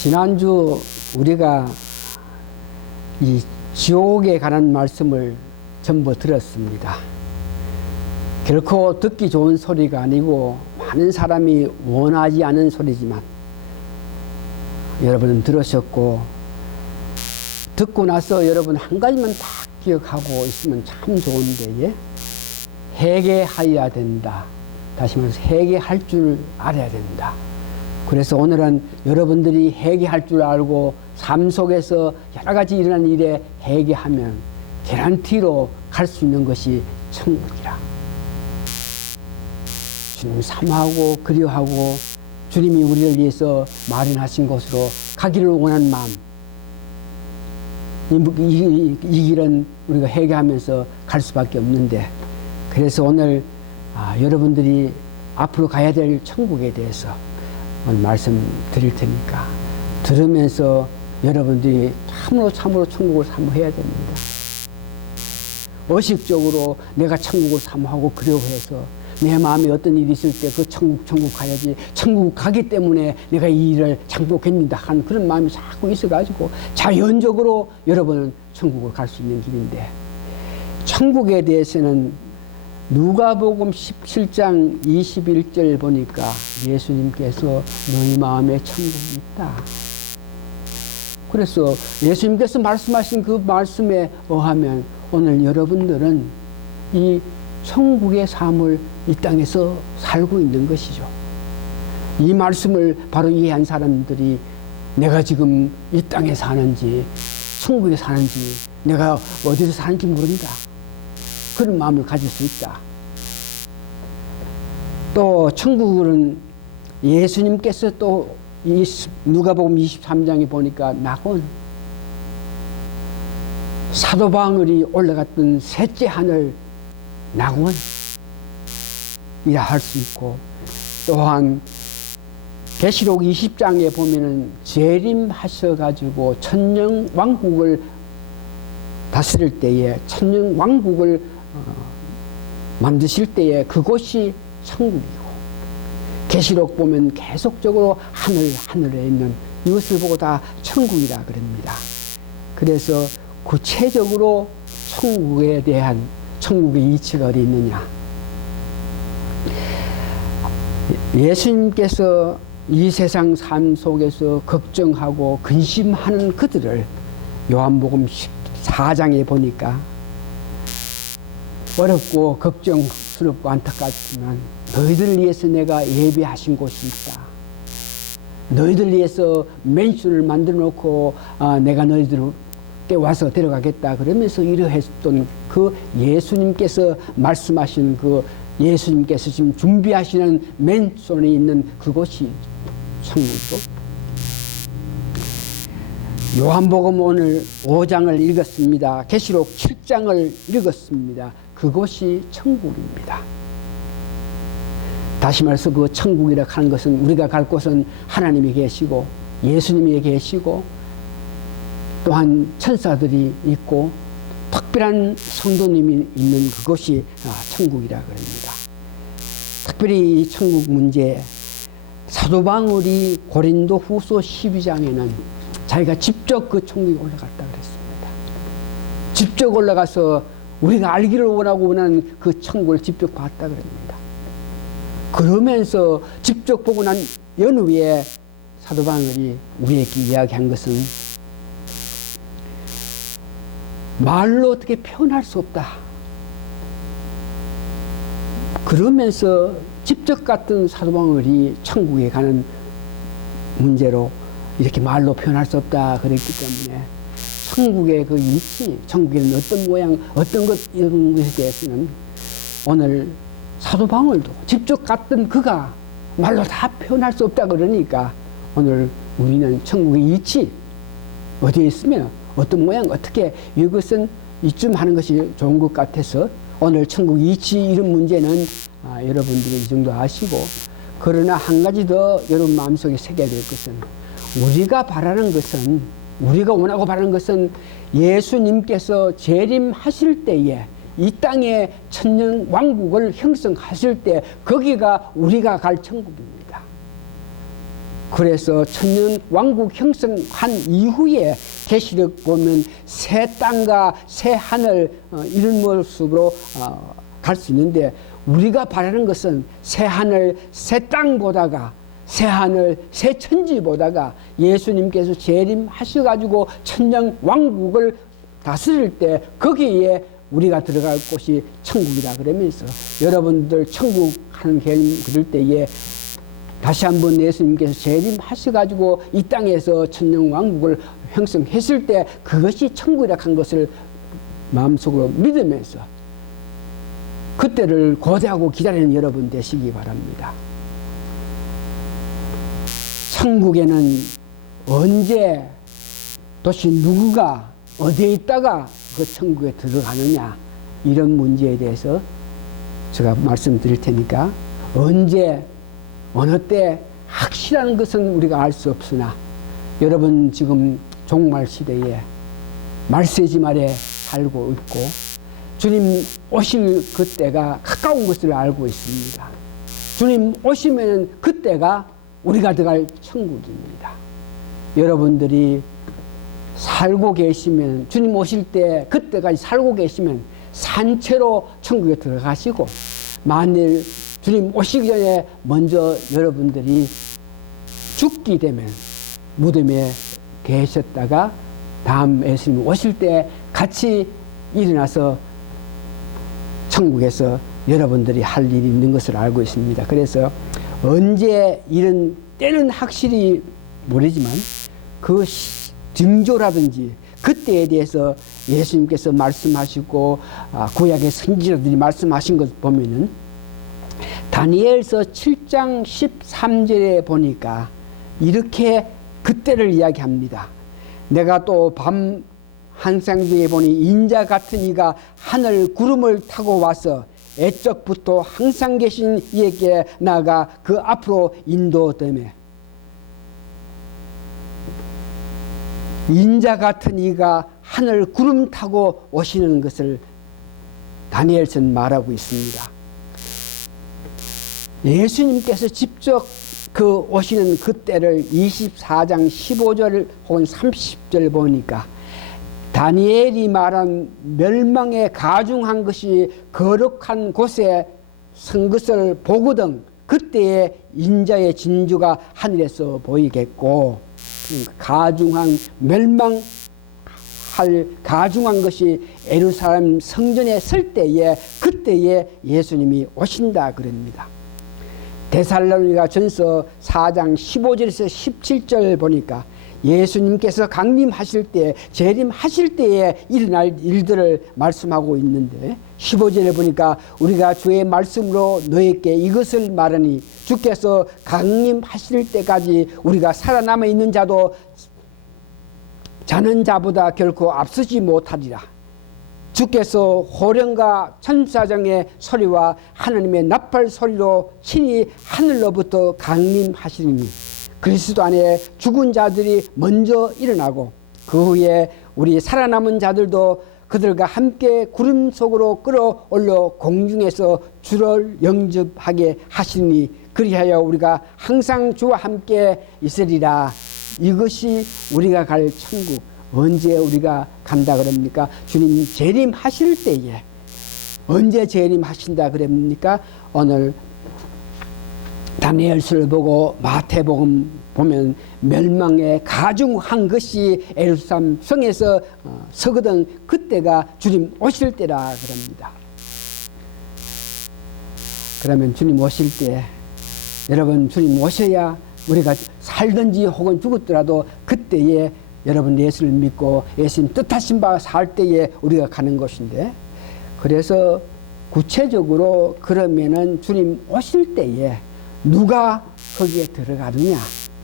지난주 우리가 이 지옥에 관한 말씀을 전부 들었습니다. 결코 듣기 좋은 소리가 아니고 많은 사람이 원하지 않은 소리지만 여러분은 들으셨고, 듣고 나서 여러분 한 가지만 딱 기억하고 있으면 참 좋은데, 회개하여야 된다. 다시 말해서 회개할 줄 알아야 된다. 그래서 오늘은 여러분들이 회개할 줄 알고 삶 속에서 여러 가지 일어난 일에 회개하면 개런티로 갈 수 있는 것이 천국이라. 주님 사모하고 그리워하고 주님이 우리를 위해서 마련하신 곳으로 가기를 원하는 마음, 이 길은 우리가 회개하면서 갈 수밖에 없는데, 그래서 오늘 여러분들이 앞으로 가야 될 천국에 대해서 오늘 말씀 드릴 테니까 들으면서 여러분들이 참으로 천국을 사모해야 됩니다. 의식적으로 내가 천국을 사모하고 그리워해서 내 마음에 어떤 일이 있을 때 그 천국 가야지, 천국 가기 때문에 내가 이 일을 장복했는다 하는 그런 마음이 자꾸 있어가지고 자연적으로 여러분은 천국을 갈 수 있는 길인데, 천국에 대해서는 누가복음 17장 21절 보니까 예수님께서 너희 마음에 천국이 있다. 그래서 예수님께서 말씀하신 그 말씀에 의하면 오늘 여러분들은 이 천국의 삶을 이 땅에서 살고 있는 것이죠. 이 말씀을 바로 이해한 사람들이 내가 지금 이 땅에 사는지 천국에 사는지 내가 어디서 사는지 모른다, 그런 마음을 가질 수 있다. 또 천국은 예수님께서 또 누가복음 23장에 보니까 낙원, 사도 바울이 올라갔던 셋째 하늘 낙원이라 할 수 있고, 또한 계시록 20장에 보면은 재림하셔가지고 천년 왕국을 다스릴 때에, 천년 왕국을 만드실 때에 그곳이 천국이고, 계시록 보면 계속적으로 하늘에 있는 이것을 보고 다 천국이라 그럽니다. 그래서 구체적으로 천국에 대한 천국의 이치가 어디 있느냐? 예수님께서 이 세상 삶 속에서 걱정하고 근심하는 그들을 요한복음 14장에 보니까 어렵고 걱정스럽고 안타깝지만 너희들을 위해서 내가 예비하신 곳이 있다. 너희들 위해서 맨션을 만들어 놓고 내가 너희들께 와서 데려가겠다. 그러면서 이러했던 그 예수님께서 말씀하신 그 예수님께서 지금 준비하시는 맨션에 있는 그곳이 천국이고, 요한복음 오늘 5장을 읽었습니다. 계시록 7장을 읽었습니다. 그곳이 천국입니다. 다시 말해서 그 천국이라 하는 것은 우리가 갈 곳은 하나님이 계시고 예수님이 계시고 또한 천사들이 있고 특별한 성도님이 있는 그곳이 천국이라 그럽니다. 특별히 이 천국 문제, 사도 바울이 고린도 후서 12장에는 자기가 직접 그 천국에 올라갔다 그랬습니다. 직접 올라가서 우리가 알기를 원하는 그 천국을 직접 봤다 그럽니다. 그러면서 직접 보고 난 연후에 사도 바울이 우리에게 이야기한 것은 말로 어떻게 표현할 수 없다. 그러면서 직접 갔던 사도 바울이 천국에 가는 문제로 이렇게 말로 표현할 수 없다 그랬기 때문에 천국의 그 이치, 천국에는 어떤 모양, 어떤 것, 이런 것에 대해서는 오늘 사도 바울도 직접 갔던 그가 말로 다 표현할 수 없다 그러니까 오늘 우리는 천국의 이치, 어디에 있으면 어떤 모양, 어떻게, 이것은 이쯤 하는 것이 좋은 것 같아서 오늘 천국 이치 이런 문제는 여러분들이 이 정도 아시고, 그러나 한 가지 더 여러분 마음속에 새겨야 될 것은, 우리가 바라는 것은, 우리가 원하고 바라는 것은 예수님께서 재림하실 때에 이 땅에 천년 왕국을 형성하실 때 거기가 우리가 갈 천국입니다. 그래서 천년 왕국 형성한 이후에 계시록 보면 새 땅과 새 하늘 이런 모습으로 갈 수 있는데, 우리가 바라는 것은 새 하늘 새 땅보다가 새 하늘 새 천지보다가 예수님께서 재림하셔가지고 천년 왕국을 다스릴 때 거기에 우리가 들어갈 곳이 천국이다 그러면서, 여러분들 천국 하는 개념 그럴 때에 다시 한번 예수님께서 재림하셔가지고 이 땅에서 천년 왕국을 형성했을 때 그것이 천국이라 한 것을 마음속으로 믿으면서 그때를 고대하고 기다리는 여러분 되시기 바랍니다. 천국에는 언제 도대체 누구가 어디에 있다가 그 천국에 들어가느냐, 이런 문제에 대해서 제가 말씀드릴 테니까, 언제 어느 때 확실한 것은 우리가 알 수 없으나, 여러분 지금 종말 시대에 말세지 말에 살고 있고 주님 오실 그때가 가까운 것을 알고 있습니다. 주님 오시면 그때가 우리가 들어갈 천국입니다. 여러분들이 살고 계시면, 주님 오실 때 그때까지 살고 계시면 산채로 천국에 들어가시고, 만일 주님 오시기 전에 먼저 여러분들이 죽게 되면 무덤에 계셨다가 다음 예수님 오실 때 같이 일어나서 천국에서 여러분들이 할 일이 있는 것을 알고 있습니다. 그래서 언제 이런 때는 확실히 모르지만 그 징조라든지 그때에 대해서 예수님께서 말씀하시고 구약의 선지자들이 말씀하신 것 보면은, 다니엘서 7장 13절에 보니까 이렇게 그때를 이야기합니다. 내가 또 밤 환상 중에 보니 인자 같은 이가 하늘 구름을 타고 와서 애적부터 항상 계신 이에게 나아가 그 앞으로 인도되매, 인자 같은 이가 하늘 구름 타고 오시는 것을 다니엘서는 말하고 있습니다. 예수님께서 직접 그 오시는 그때를 24장 15절 혹은 30절 보니까, 다니엘이 말한 멸망에 가중한 것이 거룩한 곳에 선 것을 보거든 그때의 인자의 진주가 하늘에서 보이겠고, 가중한 멸망할 가중한 것이 예루살렘 성전에 설 때에 그때에 예수님이 오신다 그럽니다. 데살로니가 전서 4장 15절에서 17절 보니까 예수님께서 강림하실 때, 재림하실 때에 일어날 일들을 말씀하고 있는데, 15절에 보니까 우리가 주의 말씀으로 너에게 이것을 말하니 주께서 강림하실 때까지 우리가 살아남아 있는 자도 자는 자보다 결코 앞서지 못하리라. 주께서 호령과 천사장의 소리와 하나님의 나팔 소리로 친히 하늘로부터 강림하시리니, 그리스도 안에 죽은 자들이 먼저 일어나고 그 후에 우리 살아남은 자들도 그들과 함께 구름 속으로 끌어올려 공중에서 주를 영접하게 하시니, 그리하여 우리가 항상 주와 함께 있으리라. 이것이 우리가 갈 천국. 언제 우리가 간다 그럽니까? 주님 재림하실 때에. 언제 재림하신다 그럽니까? 오늘 다니엘서를 보고 마태복음 보면 멸망에 가중한 것이 예루살렘 성에서 서거든 그때가 주님 오실 때라 그럽니다. 그러면 주님 오실 때, 여러분 주님 오셔야 우리가 살든지 혹은 죽었더라도 그때에 여러분 예수를 믿고 예수님 뜻하신 바 살 때에 우리가 가는 것인데, 그래서 구체적으로 그러면은 주님 오실 때에 누가 거기에 들어가느냐?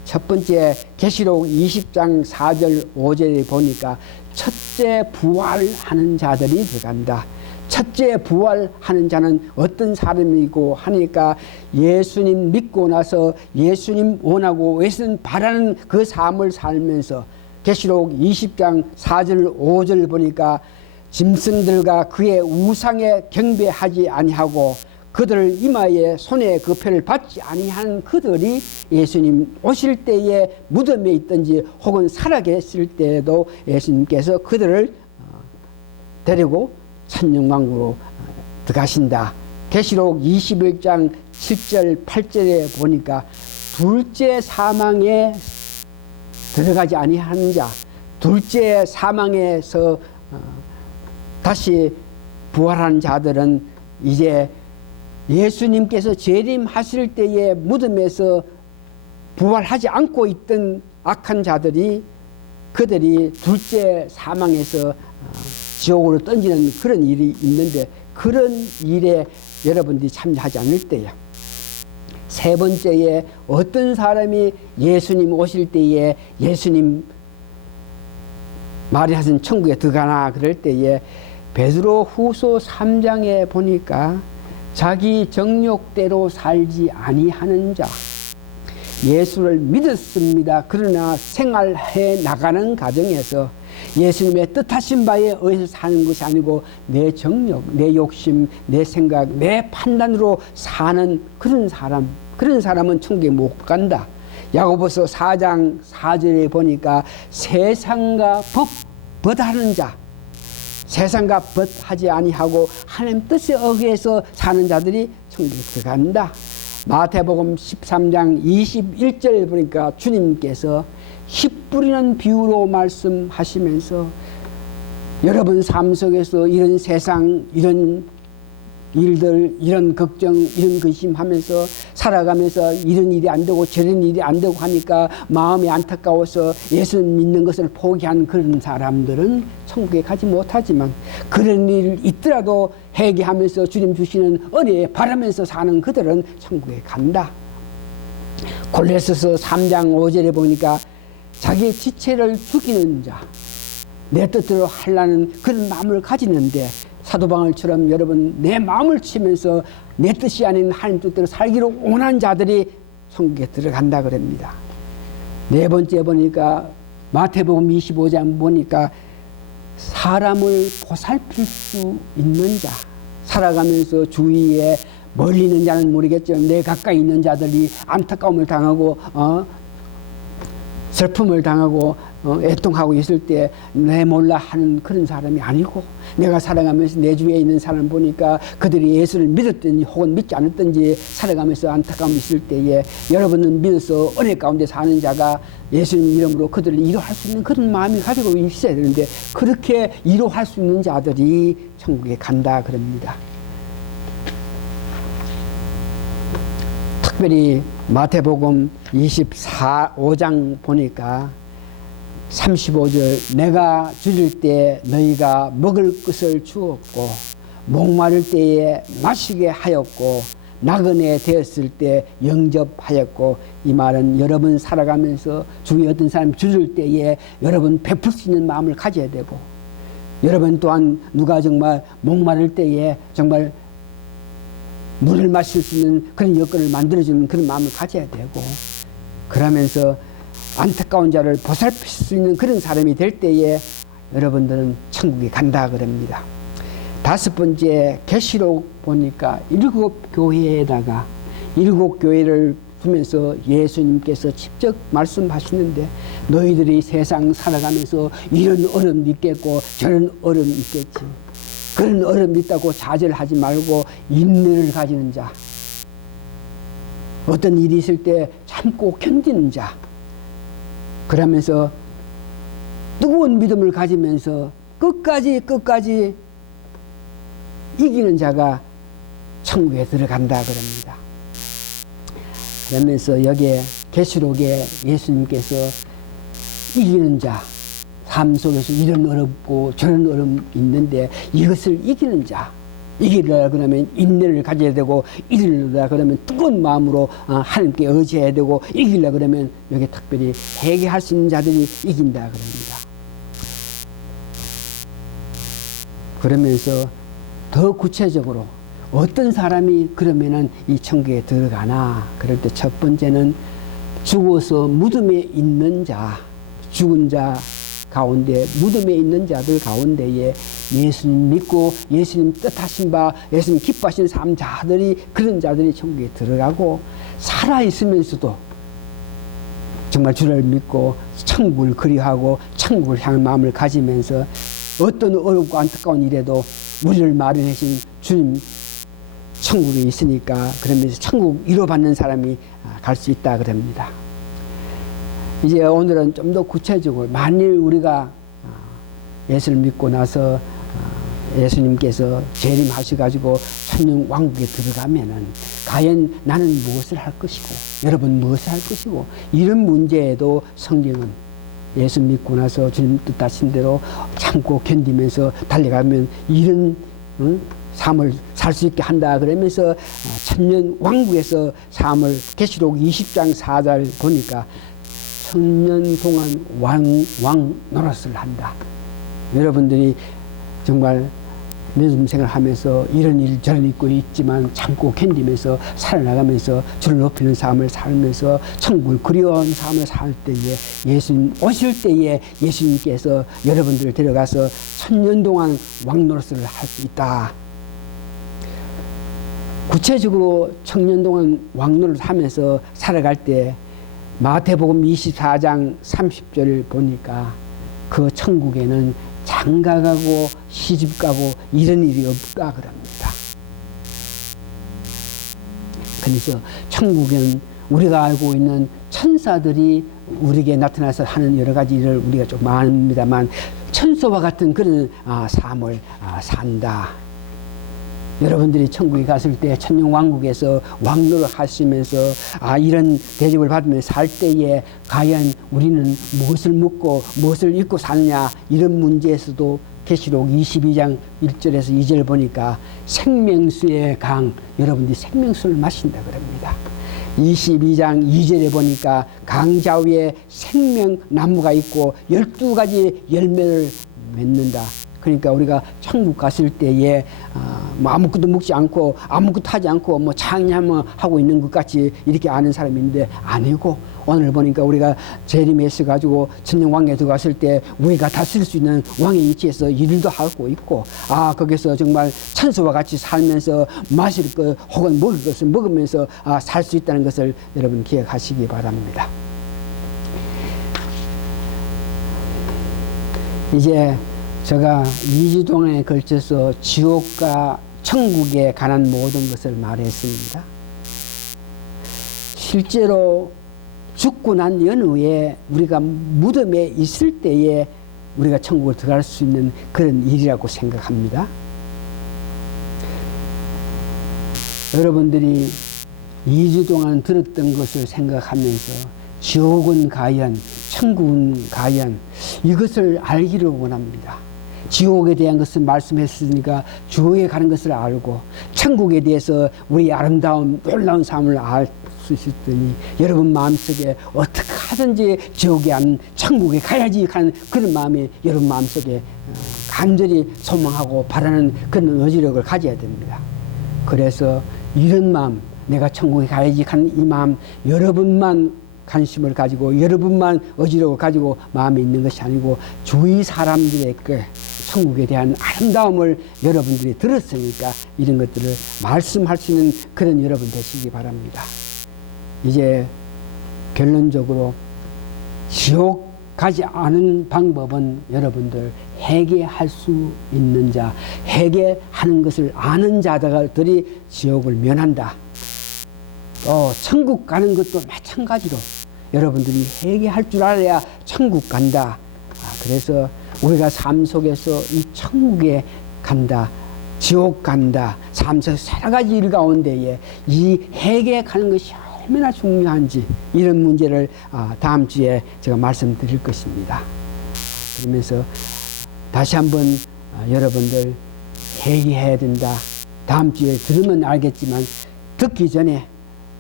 첫 번째 계시록 20장 4절 5절에 보니까 첫째 부활하는 자들이 들어간다. 첫째 부활하는 자는 어떤 사람이고 하니까, 예수님 믿고 나서 예수님 원하고 예수님 바라는 그 삶을 살면서, 계시록 20장 4절 5절 보니까 짐승들과 그의 우상에 경배하지 아니하고 그들 이마에 손에 그 표를 받지 아니하는 그들이 예수님 오실 때에 무덤에 있든지 혹은 살아계실 때에도 예수님께서 그들을 데리고 천년왕국으로 들어가신다. 계시록 21장 7절 8절에 보니까 둘째 사망에 들어가지 아니하는 자, 둘째 사망에서 다시 부활한 자들은 이제 예수님께서 재림하실 때에 무덤에서 부활하지 않고 있던 악한 자들이 그들이 둘째 사망에서 지옥으로 던지는 그런 일이 있는데 그런 일에 여러분들이 참여하지 않을 때요. 세 번째에 어떤 사람이 예수님 오실 때에 예수님 마련하신 천국에 들어가나 그럴 때에 베드로 후서 3장에 보니까 자기 정욕대로 살지 아니하는 자, 예수를 믿었습니다. 그러나 생활해 나가는 과정에서 예수님의 뜻하신 바에 의해서 사는 것이 아니고 내 정욕, 내 욕심, 내 생각, 내 판단으로 사는 그런 사람은 천국에 못 간다. 야고보서 4장 4절에 보니까 세상과 벗하는 자, 세상과 벗하지 아니하고 하나님 뜻에 의해서 사는 자들이 천국에 들어간다. 마태복음 13장 21절 보니까 주님께서 씨 뿌리는 비유로 말씀하시면서 여러분 삶 속에서 이런 세상, 이런 일들, 이런 걱정, 이런 근심하면서 살아가면서 이런 일이 안 되고 저런 일이 안 되고 하니까 마음이 안타까워서 예수 믿는 것을 포기한 그런 사람들은 천국에 가지 못하지만 그런 일 있더라도 회개하면서 주님 주시는 은혜에 바라면서 사는 그들은 천국에 간다. 골로새서 3장 5절에 보니까 자기 지체를 죽이는 자, 내 뜻대로 하려는 그런 마음을 가지는데 사도 바울처럼 여러분 내 마음을 치면서 내 뜻이 아닌 하나님 뜻대로 살기로 원하는 자들이 천국에 들어간다 그럽니다. 네 번째 보니까 마태복음 25장 보니까 사람을 보살필 수 있는 자, 살아가면서 주위에 멀리 있는 자는 모르겠지만 내 가까이 있는 자들이 안타까움을 당하고 슬픔을 당하고 애통하고 있을 때 내 몰라 하는 그런 사람이 아니고 내가 살아가면서 내 주위에 있는 사람 보니까 그들이 예수를 믿었든지 혹은 믿지 않았든지 살아가면서 안타까움이 있을 때에 여러분은 믿어서 은혜 가운데 사는 자가 예수님 이름으로 그들을 위로할 수 있는 그런 마음이 가지고 있어야 되는데 그렇게 위로할 수 있는 자들이 천국에 간다 그럽니다. 특별히 마태복음 25장 보니까 35절 내가 줄일 때 너희가 먹을 것을 주었고 목마를 때에 마시게 하였고 나그네 되었을 때 영접하였고 이 말은 여러분 살아가면서 주위에 어떤 사람 줄일 때에 여러분 베풀 수 있는 마음을 가져야 되고 여러분 또한 누가 정말 목마를 때에 정말 물을 마실 수 있는 그런 여건을 만들어주는 그런 마음을 가져야 되고 그러면서 안타까운 자를 보살필 수 있는 그런 사람이 될 때에 여러분들은 천국에 간다 그럽니다. 다섯 번째 계시록 보니까 7교회에다가 7교회를 두면서 예수님께서 직접 말씀하시는데 너희들이 세상 살아가면서 이런 어려움이 있겠고 저런 어려움이 있겠지. 그런 어려움이 있다고 좌절하지 말고 인내를 가지는 자, 어떤 일이 있을 때 참고 견디는 자, 그러면서 뜨거운 믿음을 가지면서 끝까지 이기는 자가 천국에 들어간다 그럽니다. 그러면서 여기에 계시록에 예수님께서 이기는 자, 삶 속에서 이런 어렵고 저런 어려움 있는데 이것을 이기는 자, 이기려다 그러면 인내를 가져야 되고 이기려다 그러면 뜨거운 마음으로 하나님께 의지해야 되고 이기려 그러면 여기 특별히 회개할 수 있는 자들이 이긴다 그럽니다. 그러면서 더 구체적으로 어떤 사람이 그러면은 이 천국에 들어가나 그럴 때 첫 번째는 죽어서 무덤에 있는 자, 죽은 자 가운데 무덤에 있는 자들 가운데에 예수님 믿고 예수님 뜻하신 바 예수님 기뻐하신 삶 자들이 그런 자들이 천국에 들어가고 살아있으면서도 정말 주를 믿고 천국을 그리워하고 천국을 향한 마음을 가지면서 어떤 어렵고 안타까운 일에도 우리를 마련하신 주님 천국에 있으니까 그러면서 천국 이뤄받는 사람이 갈 수 있다 그럽니다. 이제 오늘은 좀 더 구체적으로 만일 우리가 예수를 믿고 나서 예수님께서 재림하셔가지고 천년 왕국에 들어가면은 과연 나는 무엇을 할 것이고 여러분 무엇을 할 것이고 이런 문제에도 성경은 예수 믿고 나서 주님 뜻하신 대로 참고 견디면서 달려가면 이런 삶을 살 수 있게 한다 그러면서 천년 왕국에서 삶을 계시록 20장 4절 보니까 천년 동안 왕 노릇을 한다. 여러분들이 정말 믿음 생활하면서 이런 일 저런 있고 있지만 참고 견디면서 살아나가면서 주를 높이는 삶을 살면서 천국을 그리워하는 삶을 살 때에 예수님 오실 때에 예수님께서 여러분들을 데려가서 천년 동안 왕노릇을 할 수 있다. 구체적으로 천년 동안 왕노릇을 하면서 살아갈 때 마태복음 24장 30절을 보니까 그 천국에는 장가가고 시집가고 이런 일이 없다 그럽니다. 그래서 천국에는 우리가 알고 있는 천사들이 우리에게 나타나서 하는 여러 가지 일을 우리가 좀 압니다만 천사와 같은 그런 삶을 산다. 여러분들이 천국에 갔을 때 천년 왕국에서 왕노릇 하시면서 이런 대접을 받으면서 살 때에 과연 우리는 무엇을 먹고 무엇을 입고 사느냐 이런 문제에서도 계시록 22장 1절에서 2절 보니까 생명수의 강 여러분들이 생명수를 마신다 그럽니다. 22장 2절에 보니까 강자 위에 생명나무가 있고 12가지 열매를 맺는다. 그러니까 우리가 천국 갔을 때에 뭐 아무것도 먹지 않고 아무것도 하지 않고 뭐 창의하면 하고 있는 것 같이 이렇게 아는 사람인데 아니고 오늘 보니까 우리가 재림에 있어가지고 천년 왕에 들어갔을 때 우리가 다스릴 수 있는 왕의 위치에서 일도 하고 있고 거기서 정말 천사와 같이 살면서 마실 것 혹은 먹을 것을 먹으면서 살 수 있다는 것을 여러분 기억하시기 바랍니다. 이제 제가 2주 동안에 걸쳐서 지옥과 천국에 관한 모든 것을 말했습니다. 실제로 죽고 난 연후에 우리가 무덤에 있을 때에 우리가 천국을 들어갈 수 있는 그런 일이라고 생각합니다. 여러분들이 2주 동안 들었던 것을 생각하면서 지옥은 과연, 천국은 과연 이것을 알기를 원합니다. 지옥에 대한 것을 말씀했으니까 지옥에 가는 것을 알고 천국에 대해서 우리 아름다운 놀라운 삶을 알 수 있었더니 여러분 마음속에 어떻게 하든지 지옥에 안 천국에 가야지 하는 그런 마음이 여러분 마음속에 간절히 소망하고 바라는 그런 의지력을 가져야 됩니다. 그래서 이런 마음 내가 천국에 가야지 하는 이 마음 여러분만 관심을 가지고 여러분만 의지력을 가지고 마음에 있는 것이 아니고 주위 사람들에게 천국에 대한 아름다움을 여러분들이 들었으니까 이런 것들을 말씀할 수 있는 그런 여러분 되시기 바랍니다. 이제 결론적으로 지옥 가지 않은 방법은 여러분들 회개할 수 있는 자, 회개하는 것을 아는 자들이 지옥을 면한다. 또 천국 가는 것도 마찬가지로 여러분들이 회개할 줄 알아야 천국 간다. 그래서 우리가 삶 속에서 이 천국에 간다, 지옥 간다, 삶 속에서 여러 가지 일 가운데에 이 회개하는 것이 얼마나 중요한지 이런 문제를 다음 주에 제가 말씀드릴 것입니다. 그러면서 다시 한번 여러분들 회개해야 된다. 다음 주에 들으면 알겠지만 듣기 전에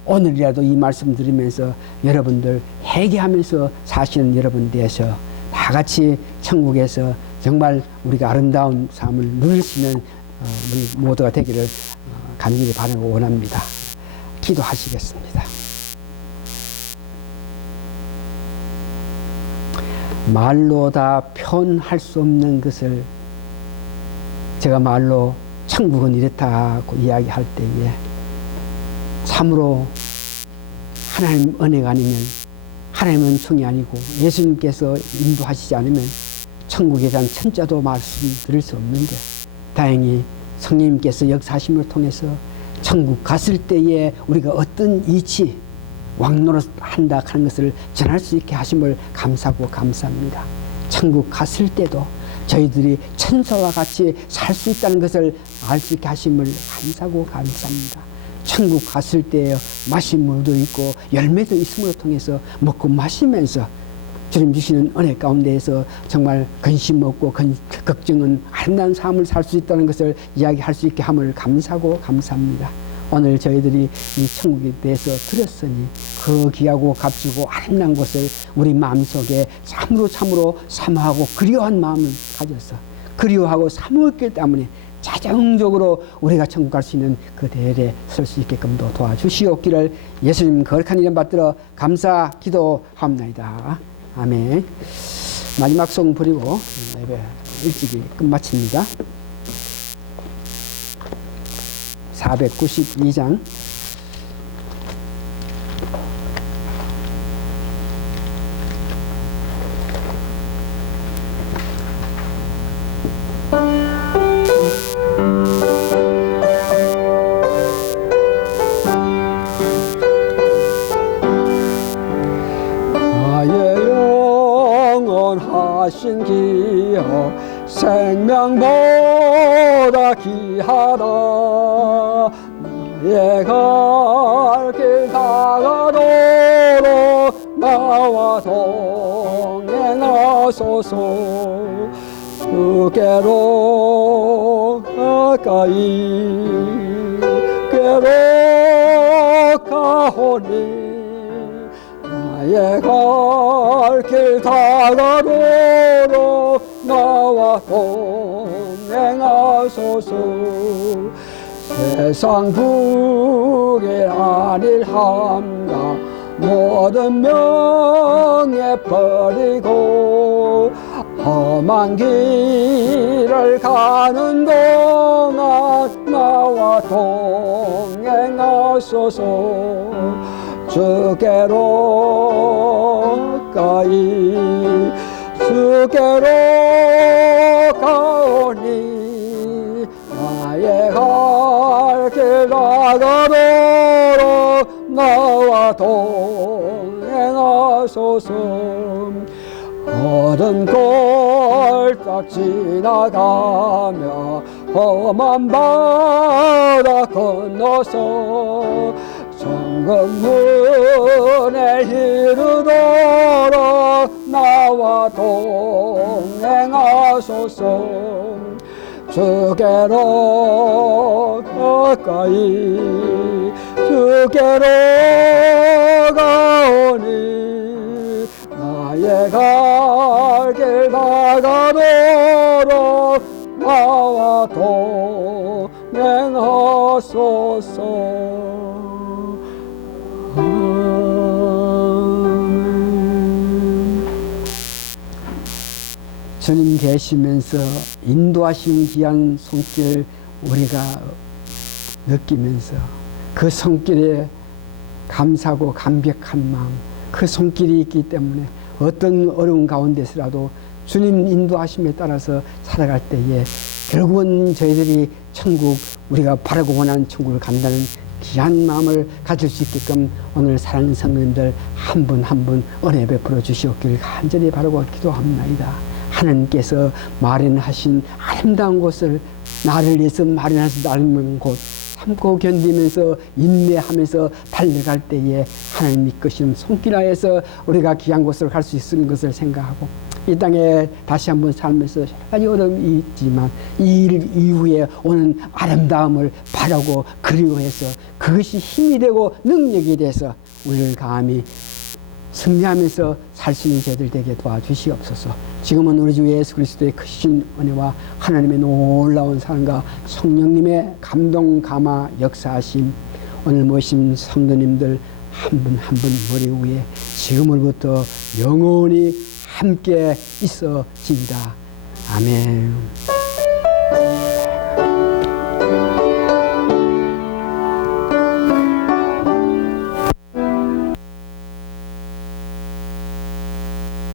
오늘이라도 이 말씀 들으면서 여러분들 회개하면서 사시는 여러분 되셔 다 같이 천국에서 정말 우리가 아름다운 삶을 누릴 수 있는 우리 모두가 되기를 간절히 바라고 원합니다. 기도하시겠습니다. 말로 다 표현할 수 없는 것을 제가 말로 천국은 이렇다고 이야기할 때에 참으로 하나님 은혜가 아니면, 하나님은 은총이 아니고 예수님께서 인도하시지 않으면 천국에 대한 천자도 말씀드릴 수 없는데, 다행히 성령님께서 역사하심을 통해서 천국 갔을 때에 우리가 어떤 이치, 왕노릇 한다 하는 것을 전할 수 있게 하심을 감사하고 감사합니다. 천국 갔을 때도 저희들이 천사와 같이 살 수 있다는 것을 알 수 있게 하심을 감사하고 감사합니다. 천국 갔을 때 마신 물도 있고 열매도 있음을 통해서 먹고 마시면서 주님 주시는 은혜 가운데에서 정말 근심 없고 걱정은 아름다운 삶을 살 수 있다는 것을 이야기할 수 있게 함을 감사하고 감사합니다. 오늘 저희들이 이 천국에 대해서 들었으니 그 귀하고 값지고 아름다운 것을 우리 마음속에 참으로 사모하고 그리워한 마음을 가져서 그리워하고 사모했기 때문에 자정적으로 우리가 천국 갈 수 있는 그 대열에 설 수 있게끔도 도와주시옵기를 예수님 거룩한 이름 받들어 감사 기도합니다. 아멘. 마지막 송 부리고 예배 일찍이 끝마칩니다. 492장 나의 영원하신 기여 생명보다 귀하다. 나의 갈 길 다가도록 나와 동행하소서. 주께로 가까이 께로 가오니 나의 갈 길 다가도록 나와 동행하소서. 세상 북에 안일함과 모든 명예 버리고 험한 길을 가는 동안 나와 동행하소서. 주께로 가까이 주께로 가오니 나의 갈 길 다가도록 나와 동행하소서. 어른 골딱 지나가며 험한 바다 건너서 정금문에 이르도록 나와 동행하소서. 주께로 가까이 주께로 가오니 나의 갈 길 다가도록 나와 동행하소서. 주님 계시면서 인도하신 귀한 손길 우리가 느끼면서 그 손길에 감사하고 감격한 마음, 그 손길이 있기 때문에 어떤 어려운 가운데서라도 주님 인도하심에 따라서 살아갈 때에 결국은 저희들이 천국, 우리가 바라고 원하는 천국을 간다는 귀한 마음을 가질 수 있게끔 오늘 사랑하는 성도님들 한 분 한 분 은혜 베풀어 주시옵기를 간절히 바라고 기도합니다. 하나님께서 마련하신 아름다운 곳을, 나를 위해서 마련하신 아름다운 곳 참고 견디면서 인내하면서 달려갈 때에 하나님 이끄시는 손길 하에서 우리가 귀한 곳으로 갈 수 있는 것을 생각하고, 이 땅에 다시 한번 살면서 여러 가지 어려움이 있지만 이 일 이후에 오는 아름다움을 바라고 그리워해서 그것이 힘이 되고 능력이 돼서 우리를 감히 승리하면서 살 수 있는 저희들 되게 도와주시옵소서. 지금은 우리 주 예수 그리스도의 크신 은혜와 하나님의 놀라운 사랑과 성령님의 감동 감화 역사하심, 오늘 모신 성도님들 한 분 한 분 머리 위에 지금으로부터 영원히 함께 있어지이다. 아멘.